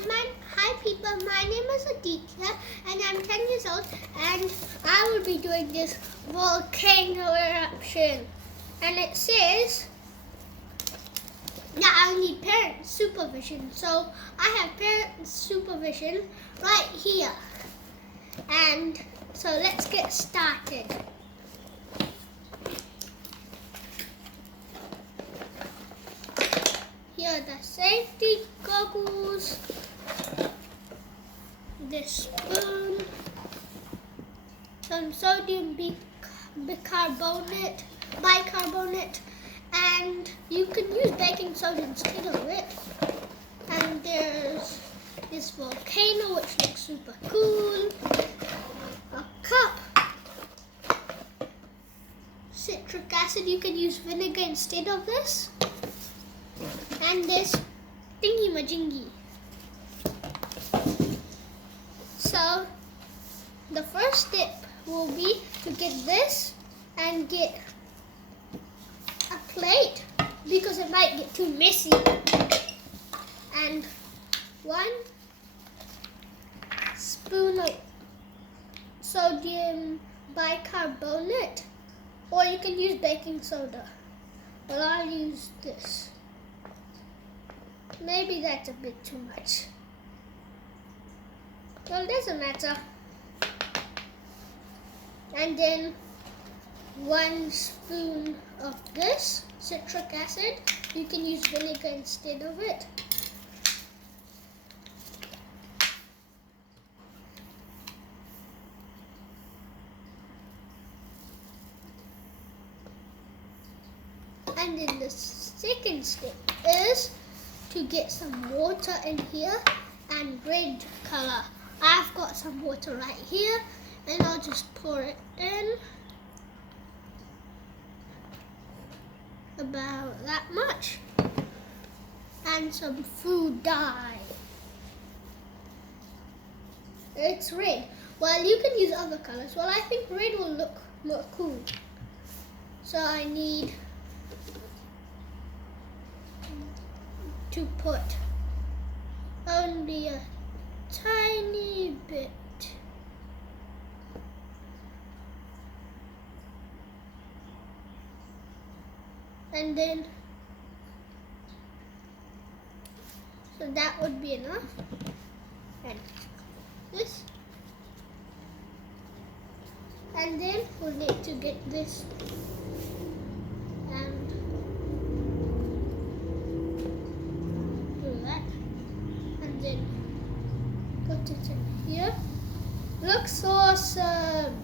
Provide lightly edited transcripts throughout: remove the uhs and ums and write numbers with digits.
Hi people, my name is Aditya and I'm 10 years old and I will be doing this volcano eruption. And it says that I need parent supervision. So I have parent supervision right here. And so let's get started. Here are the safety goggles, this spoon, some sodium bicarbonate, and you can use baking soda instead of it. And there's this volcano which looks super cool, a cup, citric acid, you can use vinegar instead of this. And this thingy majingy. So the first step will be to get this and get a plate because it might get too messy. And 1 spoon of sodium bicarbonate, or you can use baking soda. Well, I'll use this. Maybe that's a bit too much. Well, it doesn't matter. And then 1 spoon of this citric acid. You can use vinegar instead of it. And then the second step is to get some water in here and red color. I've got some water right here and I'll just pour it in about that much, and some food dye. It's red. Well, you can use other colors. Well, I think red will look more cool. So I need to put only a tiny bit. And then, so that would be enough. And this. And then we'll need to get this and do that. And then put it in here. Looks awesome.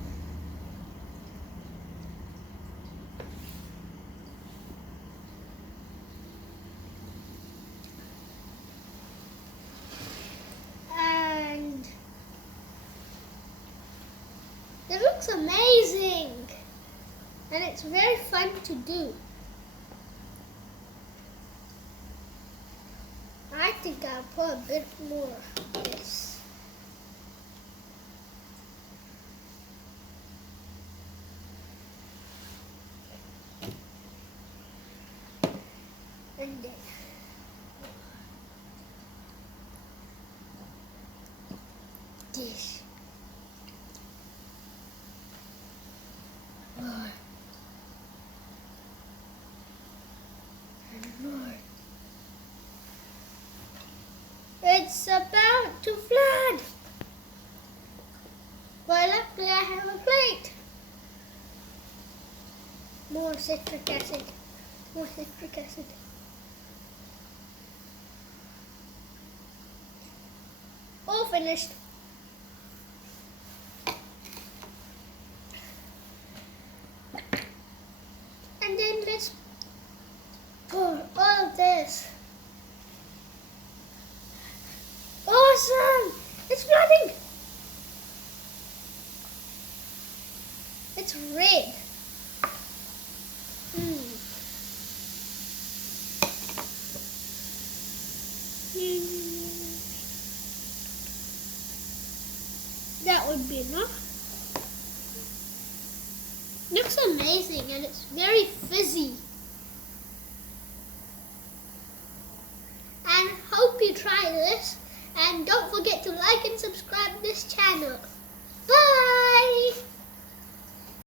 And it looks amazing. And it's very fun to do. I think I'll put a bit more of this. And then this. More. And more. It's about to flood. Well, luckily I have a plate. More citric acid. More citric acid. All finished. And then let's pour all of this. Awesome! It's flooding! It's red. That would be enough. Looks amazing and it's very fizzy. And hope you try this And don't forget to like and subscribe this channel.